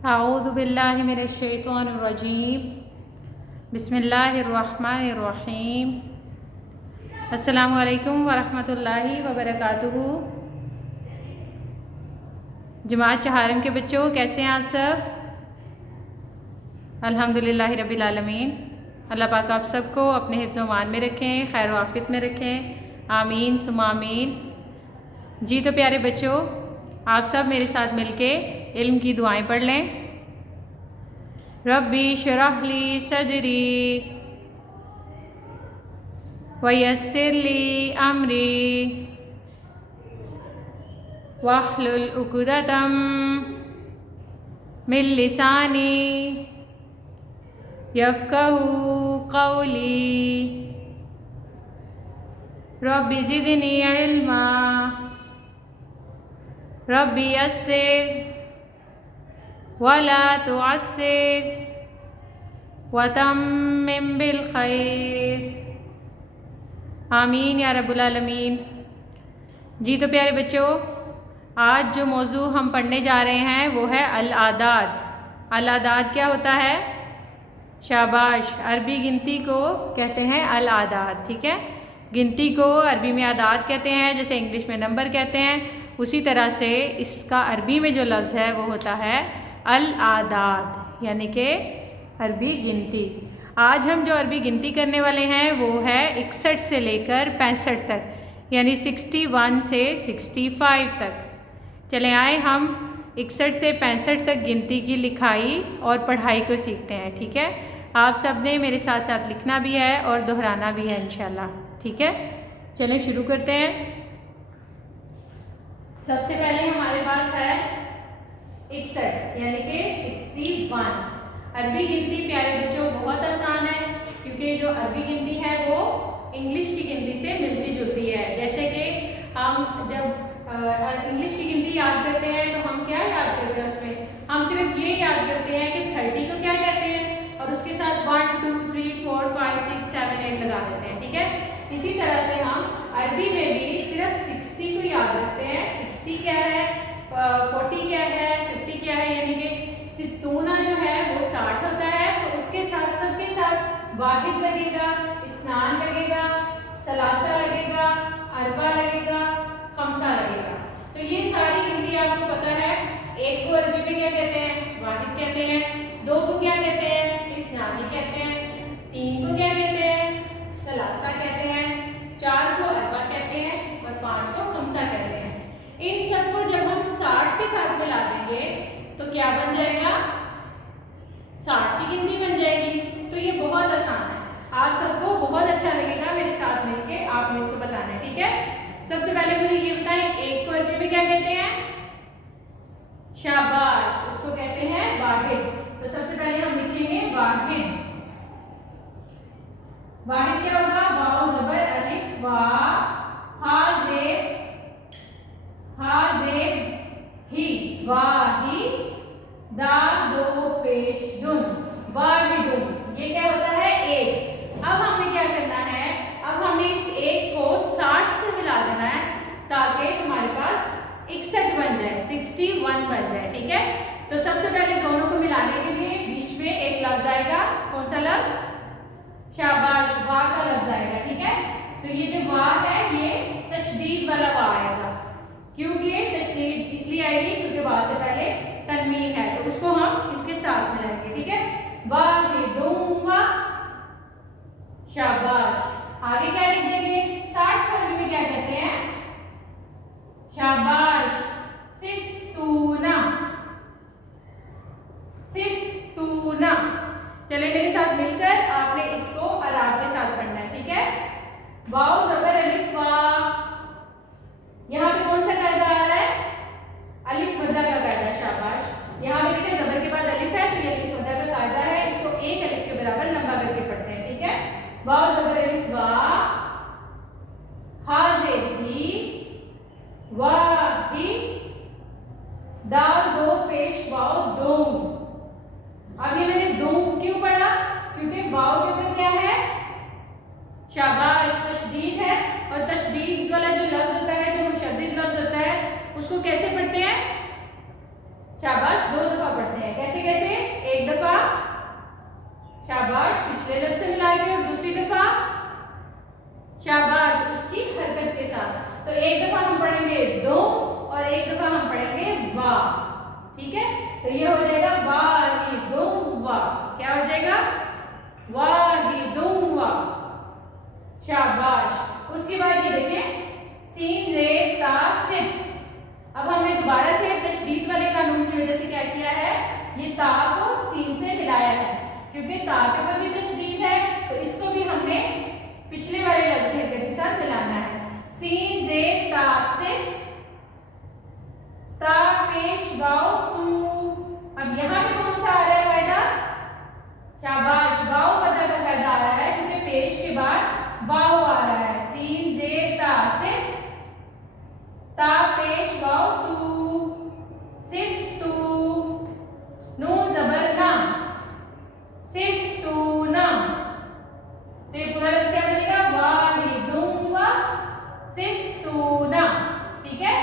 अऊज़ु बिल्लाहि मिनश्शैतानिर्रजीम बिस्मिल्लाहिर्रहमानिर्रहीम। अस्सलामु अलैकुम वरहमतुल्लाहि वबरकातुहू। जमात चहारम के बच्चों, कैसे हैं आप सब? अल्हम्दुलिल्लाहि रब्बिल आलमीन। अल्लाह पाक आप सबको अपने हिफ्ज़ व मान में रखें, खैर आफियत में रखें, आमीन सुम्मा आमीन। जी तो प्यारे बच्चों, आप सब मेरे साथ मिलके इल्म की दुआएं पढ़ लें। रब्बी शरह ली सदरी वयस्सिर ली अमरी वहलुल उक़दतम मिन लिसानी यफ़क़हू क़ौली। रब्बी ज़िदनी इल्मा रब्बी यस्सिर वला तुअस्सिर वतम्मिम बिल खैर। आमीन या रब्बुल आलमीन। जी तो प्यारे बच्चों, आज जो मौजू हम पढ़ने जा रहे हैं वो है अल आदाद। अल आदाद क्या होता है? शाबाश, अरबी गिनती को कहते हैं अल आदाद। ठीक है, गिनती को अरबी में आदाद कहते हैं, जैसे इंग्लिश में नंबर कहते हैं, उसी तरह से इसका अरबी में जो लफ्ज़ है वो होता है अल आदाद, यानी कि अरबी गिनती। आज हम जो अरबी गिनती करने वाले हैं वो है 61 से लेकर 65 तक, यानी 61 से 65 तक। चले आए हम 61 से 65 तक गिनती की लिखाई और पढ़ाई को सीखते हैं। ठीक है, आप सब ने मेरे साथ साथ लिखना भी है और दोहराना भी है इंशाल्लाह। ठीक है, चलें शुरू करते हैं। सबसे पहले हमारे पास है 61, यानी कि 61। अरबी गिनती प्यारे बच्चों बहुत आसान है, क्योंकि जो अरबी गिनती है वो इंग्लिश की गिनती से मिलती जुलती है। जैसे कि हम जब इंग्लिश की गिनती याद करते हैं तो हम क्या याद करते हैं? उसमें हम सिर्फ ये याद करते हैं कि 30 को क्या कहते हैं और उसके साथ 1 2 3 4 5 6 7 8 लगा देते हैं। ठीक है, इसी तरह से हम अरबी में भी सिर्फ 60 को याद रखते हैं। 60 क्या है, 40 क्या है, 50 क्या है, यानी कि सित्तूना जो है वो 60 होता है, तो उसके साथ सबके साथ वाहिद लगेगा, इस्नान लगेगा, सलासा लगेगा, अरबा लगेगा, खमसा लगेगा। तो ये सारी गिनती आपको पता है। एक को अरबी में क्या कहते हैं? वाहिद कहते हैं। दो को क्या कहते हैं? इस्नानी कहते हैं। तीन को क्या कहते हैं? सलासा कहते हैं। चार को अरबा कहते हैं और 5 को खमसा कहते हैं। इन सबको जब हम 60 के साथ मिला देंगे तो क्या बन जाएगा? 60 की गिनती बन जाएगी। तो ये बहुत आसान है, आप सबको बहुत अच्छा लगेगा मेरे साथ मिलके आपने इसको बताना है। ठीक है, सबसे पहले मुझे ये बताएं, एक को अरबी में क्या कहते हैं? शाबाश, उसको कहते हैं वाहिद। तो सबसे पहले हम लिखेंगे वाहिद। वाहिद क्या होगा? वाओ ज़बर अलिफ वा, हा जेर ही, वाही, दाल दो पेश दुन, वाहिदुन। ये क्या होता है? एक। अब हमने क्या करना है? अब हमने इस एक को 60 से मिला देना है ताकि हमारे पास 61 बन जाए, 61 बन जाए। ठीक है, तो सबसे पहले दोनों को मिलाने के लिए बीच में एक लफ्ज आएगा। कौन सा लफ्ज? शाबाश, वाह का लफ्ज आएगा। ठीक है, तो ये जो वाह है ये तशदीद वाला वाह आएगा। क्योंकि तशदीद इसलिए आएगी क्योंकि वाह से पहले तनवीन है, तो उसको हम इसके साथ मिलाएंगे। ठीक है, वाहिदुन, शाबाश। आगे क्या लिख देंगे? 60 को अरबी में क्या कहते हैं? शाबाश, सित्तूना, सित्तूना। चले मेरे साथ मिलकर आपने इसको अराब के साथ पढ़ना है। ठीक है, वाओ ज़बर अलिफ वा, यहाँ पे कौन सा कायदा आ रहा है? अलिफ मद्दा का कायदा। शाबाश, यहाँ पे देखिए ज़बर के बाद अलिफ है तो ये अलिफ मद्दा का कायदा है, इसको एक अलिफ के बराबर लंबा करके पढ़ते हैं। ठीक है, वाओ ज़बर अलिफ वा, हा जेर ही, वाही, दाल दो पेश वाओ दूम। अब ये मैंने दूम क्यों पढ़ा? क्योंकि वाओ के ऊपर क्या है? शाबाश, तशदीद है, और तशदीद वाला जो लफ्ज होता है, जो मुशद्दिद लफ्ज होता है, उसको कैसे पढ़ते हैं? शाबाश, 2 दफा पढ़ते हैं। कैसे शाबाश, पिछले लफ्ज से मिला के, और दूसरी दफा शाबाश उसकी हरकत के साथ। तो एक दफा हम पढ़ेंगे दो और एक दफा हम पढ़ेंगे वाह, ठीक है। तो ये हो जाएगा वाहिदुम वाह। क्या हो जाएगा? वाहिदुम वाह। शाबाश। उसके बाद ये देखें सीन जे ता सिद। अब हमने दोबारा से तशदीद वाले कानून की वजह से क्या किया है, ये ता को सीन से मिलाया है, क्योंकि ता के ऊपर भी तशदीद है, तो इसको भी हमने पिछले वाले लफ्ज की हरकत के साथ मिलाना है। सीन जे ता सिद, ता पेश वाओ तू। अब यहाँ पे कौन सा आ रहा है कायदा? शाबाश, वाओ बदा का कायदा आ रहा है, क्योंकि पेश के बाद वाओ आ रहा है। सीन जे ता सिद, ता पेश वाओ तू, सिद तू। नून जबर ना, सिद तू ना। तो ये पूरा लफ्ज क्या बनेगा? वाहिदुम वा सिद्दूना, ठीक है।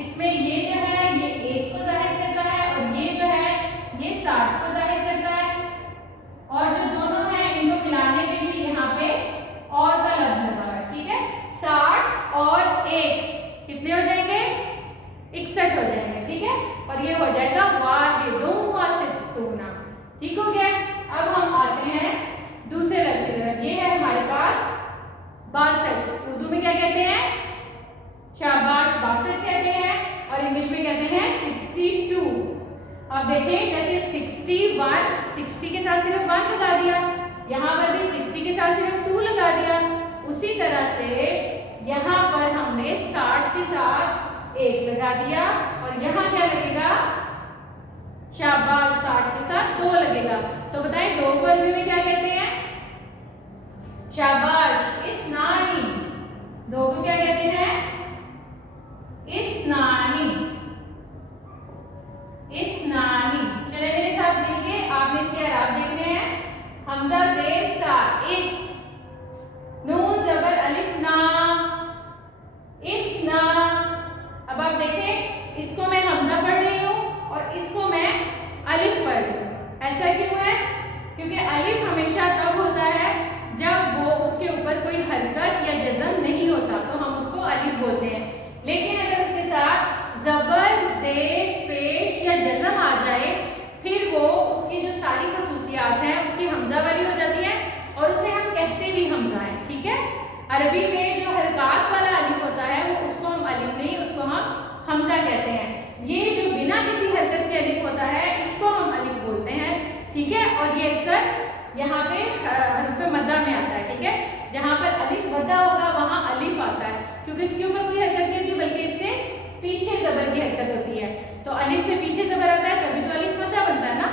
इसमें ये जो है ये एक को जाहिर करता है, और ये जो है ये 60 को जाहिर करता है, और जो दोनों हैं इनको मिलाने के लिए यहाँ पे और का लफ्ज लगा हुआ है, ठीक है। 60 और 1 कितने हो जाएंगे? 61 हो जाएंगे, ठीक है। और ये हो जाएगा वाहिदुम वा सिद्दूना, ठीक हो गया। अब हम आते हैं दूसरे लफ्ज की तरफ। ये है हमारे पास 62। उर्दू में क्या कहते हैं? शाबाश, 62 कहते हैं, और इंग्लिश में कहते हैं 62। अब देखें जैसे 61, 60 के साथ सिर्फ 1 लगा दिया, यहाँ पर भी 60 के साथ सिर्फ 2 लगा दिया। उसी तरह से यहाँ पर हमने 60 के साथ 1 लगा दिया, और यहाँ क्या लगेगा? शाबाश, 60 के साथ 2 लगेगा। तो बताएं 2 को अरबी में क्या कहते हैं? शाबाश, इस्नानी। 2 को क्या कहते हैं? इस्नानी, इस्नानी। चले मेरे साथ मिलके आपने इसके अराब देखने हैं। हमजा जेर सा इश, नून जबर अलिफ ना, इस्ना। अब आप देखें इसको मैं हमजा पढ़ रही हूँ और इसको मैं अलिफ पढ़ रही हूँ। ऐसा क्यों है? क्योंकि अलिफ हमेशा तब होता है जब वो उसके ऊपर कोई हरकत या जज़म नहीं होता, तो हम उसको अलिफ बोलते हैं। लेकिन अगर उसके साथ जबर, ज़ेर, पेश या जज़म आ जाए, फिर वो उसकी जो सारी खसूसियात हैं उसकी हमजा वाली हो जाती है, और उसे हम कहते भी हमजा है, ठीक है। अरबी में जो हरकत वाला अलिफ होता है वो उसको हम अलिफ नहीं, उसको हम हमजा कहते हैं। ये जो बिना किसी हरकत के अलिफ होता है इसको हम अलिफ बोलते हैं, ठीक है। और ये अक्सर यहाँ पे हरूफ मद्दा में आता है, ठीक है। जहाँ पर अलिफ मद्दा होगा वहाँ अलिफ आता है, क्योंकि इसके ऊपर कोई हरकत नहीं होती, बल्कि इससे पीछे जबर की हरकत होती है। तो अलिफ से पीछे जबर आता है तभी तो अलिफ मद्दा बनता है ना।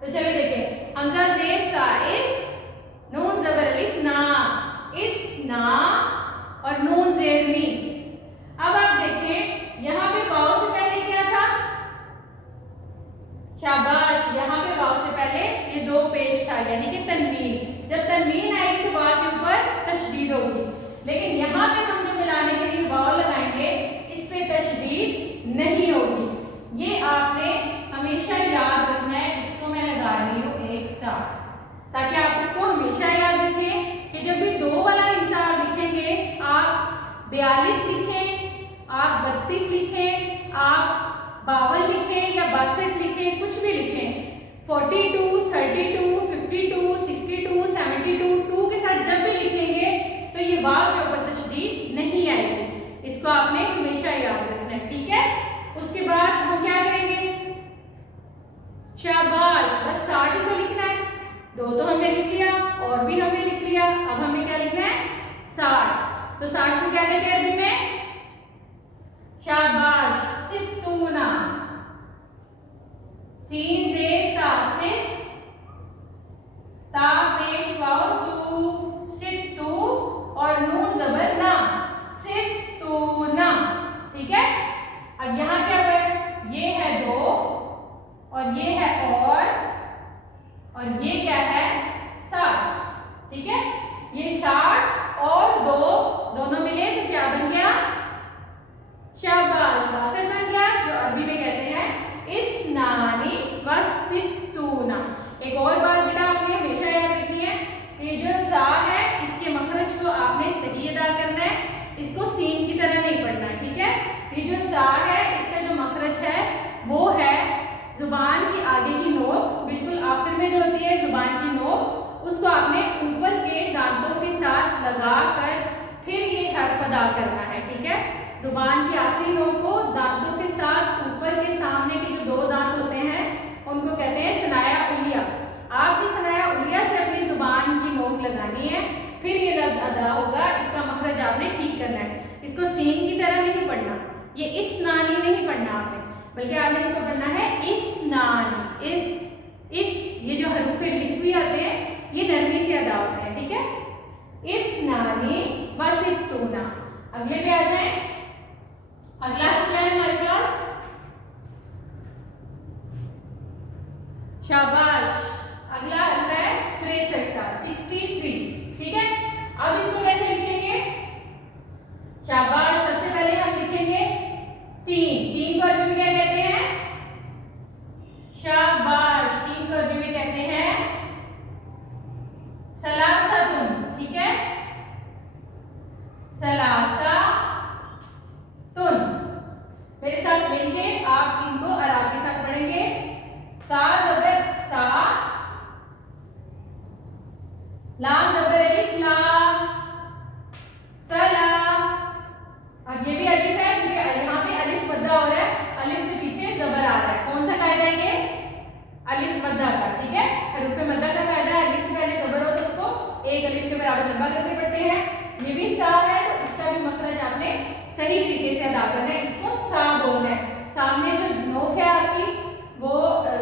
तो चलो देखें, हमजा जेर ता इस, नून जबर अलिफ ना, इस ना, और नून जेर नी। अब आप देखें यहाँ पे वाव से पहले क्या था? शाबाश, यहाँ पे वाव से पहले ये 2 पेश था, यानी कि तनवीन। जब तनवीन आएगी तो वाव के ऊपर तशदीद होगी, लेकिन यहाँ पे हम जो मिलाने के लिए वाव लगाएंगे इस पे तशदीद नहीं होगी। ये आपने हमेशा याद रखना है। इसको मैं लगा रही हूँ 1 स्टार, ताकि आप इसको हमेशा याद रखें कि जब भी 2 वाला हिस्सा आप लिखेंगे, आप 42 लिखें, आप 32 लिखें, आप 52 लिखें या 62 लिखें, कुछ भी लिखें, 42, 32, 52, 62, 72, 2 के साथ जब भी लिखेंगे तो ये वाव के ऊपर तशदीद नहीं आएगी। इसको आपने हमेशा याद रखना है, ठीक है। उसके बाद हम क्या करेंगे? शाबाश, बस 60 ही तो लिखना है। 2 तो हमने लिख लिया और भी हमने लिख लिया, अब हमें क्या लिखना है? 60। तो 60 को क्या कहते हैं अरबी में? शाबाश, सिद्दूना। सीन जे ता से, ता पेश वाओ तू, सिद्दू, और नून जबर ना, सिद्दूना, ठीक है। अब यहाँ क्या है? ये है 2 और ये है और ये क्या है? 60, ठीक है। ये 60 और 2 दोनों मिले तो क्या बन गया? शाबाश, वासिल बन गया, जो अरबी में कहते हैं इस्नानी व सिद्दूना। एक और बात बेटा आपने हमेशा जुबान की आगे की नोक बिल्कुल आखिर में जो होती है जुबान की नोक, उसको आपने ऊपर के दांतों के साथ लगाकर फिर ये हर्फ अदा करना है। ठीक है, जुबान की आखिरी नोक को दांतों के साथ ऊपर के सामने के जो दो दांत होते हैं उनको कहते हैं सनाया उलिया। आपने सनाया उलिया से अपनी जुबान की नोक लगानी है, फिर ये लफ्ज अदा होगा। इसका मखरज आपने ठीक करना है। इसको सीन की तरह नहीं पढ़ना, ये इस नानी नहीं पढ़ना आपने, बल्कि आपने इसको पढ़ना है इस नानी। इफ ये जो हरूफे लिफी आते हैं ये नरमी से अदा होते हैं। ठीक है, इफ नानी बस इफ तूना। अगले पे आ जाए। अगला क्या है हमारे पास? शाबाश। अगला हर्फ है 63 का 63। ठीक है, अब इसको कैसे लिखेंगे? शाबाश। सबसे पहले हम लिखेंगे तीन को अरबी में क्या कहते हैं? शाबाश। तीन को अरबी में कहते हैं सलासातुन। ठीक है, सलासातुन। मेरे साथ मिलके आप इनको आराम के साथ पढ़ेंगे। सा जबर सा, लाम जबर अलिफ ला, सला। अब ये भी अलिफ है क्योंकि यहाँ पे अलिफ मद्दा हो रहा है, अलिफ से पीछे जबर आ रहा है। कौन सा कायदा है ये? अलिफ मद्दा का। ठीक है, हरूफ मद्दा का कायदा है। अलिफ से पहले जबर हो तो उसको एक अलिफ के बराबर लंबा करके पढ़ते हैं। ये भी सा है तो इसका भी मखरज आपने सही तरीके से अदा करना है। इसको सा बोलना है। सामने जो नोक है आपकी, वो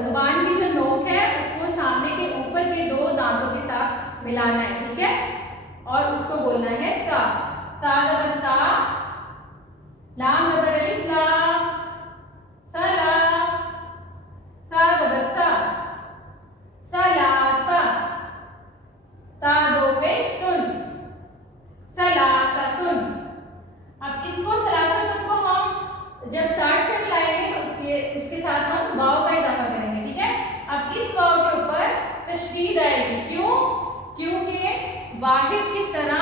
जुबान की जो नोक है उसको सामने के ऊपर के दो दांतों के साथ मिलाना है। ठीक है, और उसको बोलना है सा। सा जबर सा, लाम जबर अलिफ ला, सला, सा जबर सा, सलासा, ता दो पेश तुन, सलासातुन। अब इसको सलासातुन को हम जब 60 से मिलाएंगे तो उसके साथ हम वाव का इजाफा करेंगे। ठीक है, अब इस वाव के ऊपर तशदीद आएगी। क्यों? क्योंकि वाहिद किस तरह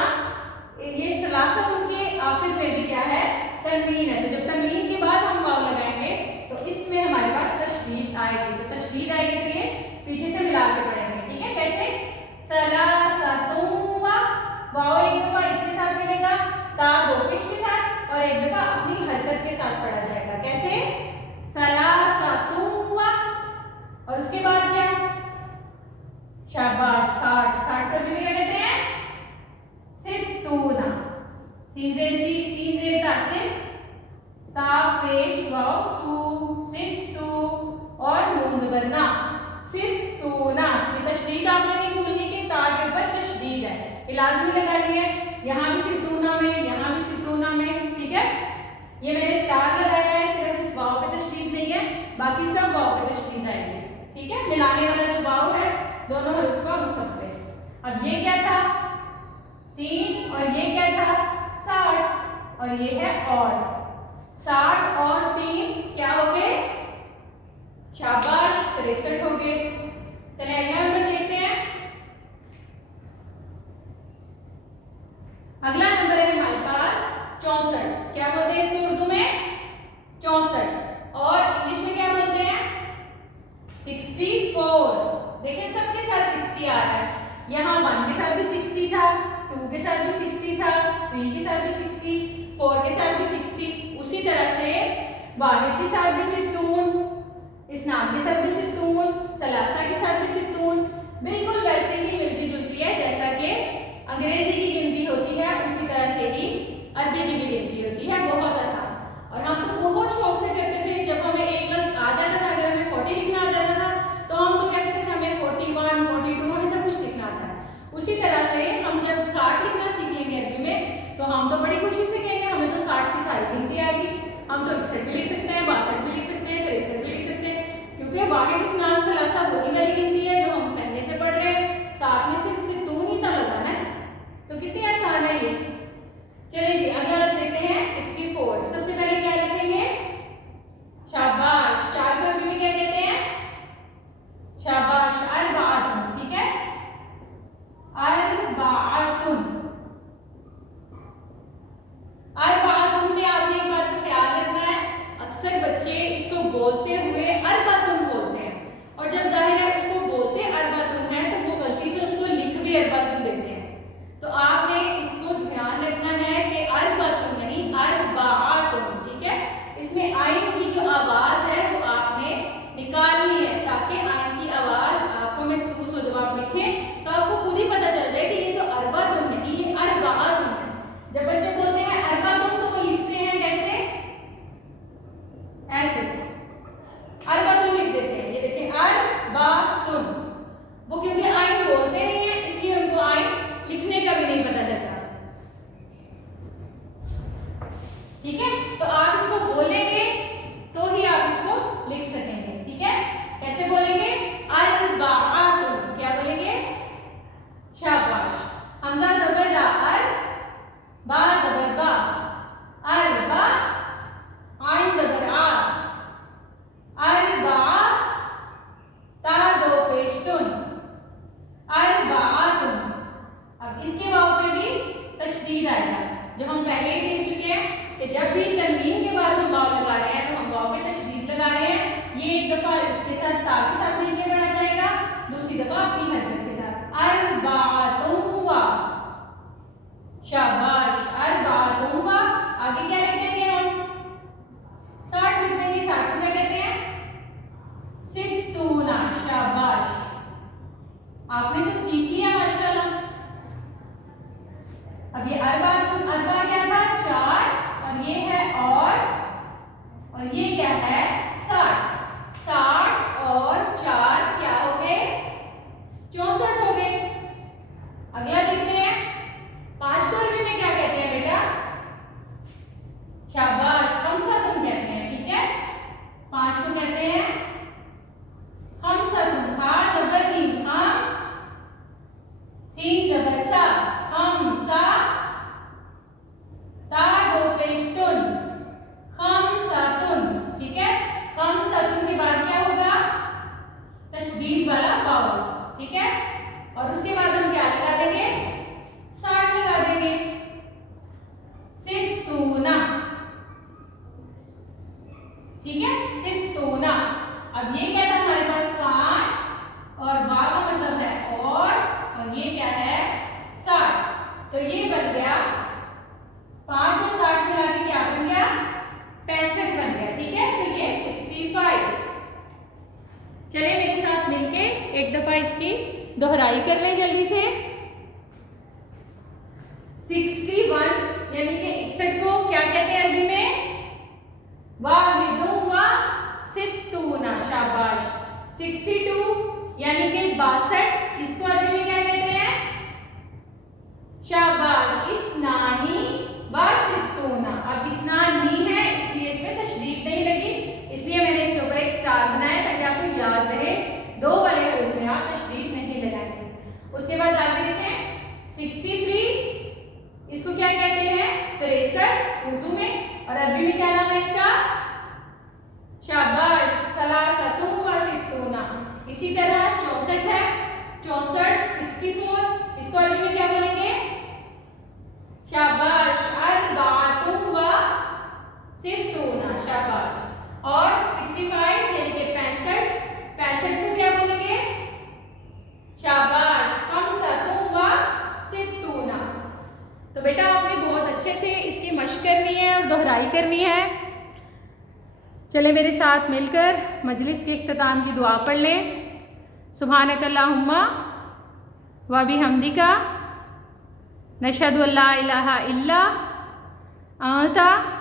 ये सलासातुन के आखिर में भी क्या है? तनवीन है। तो जब तनवीन के बाद हम वाव लगाएंगे तो इसमें हमारे पास तशदीद आएगी। तो तशदीद आएगी तो ये पीछे से मिला के पढ़ेंगे। ठीक है, कैसे? सलासातुन, वाव एक दफा इसके साथ मिलेगा, ता दो पेश के साथ, और एक दफा अपनी हरकत के साथ पढ़ा जाएगा। कैसे? सलासातुन। और उसके बाद क्या? शाबाश। 60 को भी क्या कहते हैं? सित्तूना। सीन जे ता सिन, ता पेश वाव तू, सित्तू, और नून जबर ना, सित्तूना। ये तशदीद आपने नहीं भूलनी कि ता के ऊपर तशदीद है, ये लाजमी लगानी है। यहाँ भी सित्तूना में, यहाँ भी सित्तूना में। ठीक है, ये मैंने स्टार लगाया है, सिर्फ इस वाव पे तशदीद नहीं है, बाकी सब वाव पे तशदीद आएगी। ठीक है, मिलाने वाला जो वाव है दोनों हरूफ का उस सब पे। अब ये क्या था? 3, और ये क्या था? 60, और ये है और 60 और 3 क्या हो गए? शाबाश, 63 हो गए। चलिए अगला नंबर देखते हैं। अगला नंबर है हमारे पास 64। क्या बोलते हैं इसको उर्दू में? 64। और इंग्लिश में क्या बोलते हैं? 64। देखिए सबके साथ 60 आ रहा है। यहाँ 1 के साथ भी 60 था, 2 के साथ भी 60 था, 3 के साथ भी 60, 4 के साथ भी 60। उसी तरह से वाहिद के साथ भी सित्तून, इस्नान के साथ भी सित्तून, सलासा के साथ भी सित्तून। बिल्कुल वैसे ही मिलती जुलती है जैसा कि अंग्रेजी की गिनती होती है, उसी तरह से ही अरबी की भी गिनती होती है। बहुत आसान। और हम तो बहुत शौक से करते थे। जब हमें एक लफ्ज आ जाता था, अगर हमें 40 लिखना आ जाता था तो हम तो कहते थे हमें 41, 42, हमें सब कुछ लिखना आता है। उसी तरह से हम जब 60 लिखना सीख लेंगे अरबी में तो हम तो बड़ी खुशी से कहेंगे हमें तो 60 की सारी गिनती आएगी। हम तो 61 भी लिख सकते हैं, 62 भी लिख सकते हैं, 63 भी लिख सकते हैं, क्योंकि वाहिद, इस्नान, सलासा वही वाली गिनती है जो हम पहले से पढ़ रहे हैं। 60 में सिर्फ सित्तून ही तो लगाना है, तो कितनी आसान है ये। चलिए जी अगला लफ्ज देखते हैं 64। सबसे पहले क्या लिखेंगे? शाबाश। 4 को अरबी में क्या कहते हैं? शाबाश, अरबाअतुन। ठीक है, अरबाअतुन। अरबाअतुन में आपने एक बात का ख्याल रखना है, अक्सर बच्चे इसको बोलते हुए अरबाअतुन बोलते और जब जाहिर है उसको बोलते अरबातुन है तो वो गलती से उसको लिख भी अरबातुन देते हैं। तो आपने इसको ध्यान रखना है कि अरबातुन नहीं अरबातुन, ठीक है। इसमें आइन की जो आवाज है वो आपने निकालनी है ताकि आइन की आवाज आपको महसूस हो। जब आप लिखें तो आपको खुद ही पता चल जाए कि ये तो अरबातुन नहीं, ये अरबातुन है। जब बच्चे बोलते हैं अरबातुन तो वो लिखते हैं कैसे, ऐसे अरबातुन लिख देते हैं। ये देखिए अरबातुन, वो क्योंकि आइन बोलते नहीं है इसलिए उनको आइन लिखने का भी नहीं पता चलता, ठीक है। तो आप इसको बोलेंगे तो ही आप इसको लिख सकेंगे, ठीक है। कैसे बोलेंगे, अरबातुन, क्या बोलेंगे, शाबाश। हमजा जबर रा, अर, बा जबर बा, अरबा, आइन जबर आ, अरबा, ता दो पेश तुन, अरबातुन। अब इसके वाव पे भी तशदीद आएगा, जो हम पहले ही देख चुके हैं कि जब भी तनवीन के बाद हम वाव लगा रहे हैं तो हम वाव पे तशदीद लगा रहे हैं। ये एक दफा इसके साथ ता के साथ मिलकर पढ़ा जाएगा, दूसरी दफा अपनी हरकत के साथ। अरबातुवा, शाबाश, अरबातुवा। आगे क्या लिख देंगे हम, 60 लिख देंगे। 60 को क्या कहते हैं, सित्तूना, शाबाश। आपने तो सीख लिया माशाल्लाह। अब ये अरबातुन, अरबा क्या था, 4, और ये है और ये क्या है 60। 60 और 4 क्या हो गए, 64 हो गए। अगला देखते हैं 5 को अरबी में क्या कहते हैं बेटा, शाबाश, खमसतुन कहते हैं, ठीक है। 5 को कहते हैं खमसतुन, खा जबर मीम, खम, सीन जबर सा, खमसा, ता दो पेश तुन, खमसतुन, ठीक है। खमसतुन के बाद क्या होगा, तशदीद वाला वाव, ठीक है। और उसके बाद हम क्या लगा देंगे, 60 लगा देंगे, सित्तूना, ठीक है, सित्तूना। अब ये क्या था हमारे पास 5 और वाव का मतलब है और ये क्या है 60। तो ये बन गया 5 और 60 मिला के क्या बन गया, 65 बन गया, ठीक है। तो ये 65। चलिए मेरे साथ मिलके एक दफा इसकी दोहराई कर लें जल्दी से। 61 यानी कि 61 को क्या कहते हैं अरबी में, वाहिदुन व सित्तूना, शाबाश। 62 यानी कि 62, इसको अरबी में क्या कहते हैं, शाबाश, इस्नानी व सित्तूना। अब इस्नानी है इसलिए इसमें तशदीद नहीं लगी, इसलिए मैंने इसके ऊपर एक स्टार बनाया ताकि आपको याद रहे 2 वाले हरूफ में आप तशदीद नहीं लगाएंगे। उसके बाद आगे देखें 63, इसको क्या कहते हैं, 63 उर्दू में, और अरबी में क्या नाम है इसका, शाबाश, सलासतुन व सित्तूना। इसी तरह 64 है, 64, 64, इसको अरबी में क्या बोलेंगे, शाबाश, अरबातुन व सित्तूना, शाबाश। और 65 यानी कि 65, 65 को क्या बोलेंगे, शाबाश, खमसतुन व सित्तूना। तो बेटा आपने बहुत अच्छे से इसकी मशक करनी है और दोहराई करनी है। चले मेरे साथ मिलकर मजलिस के इख्तिताम की दुआ पढ़ लें। सुभानक अल्लाहुम्मा व बिहम्दिका नशहदु अल्ला इलाहा इल्ला अंता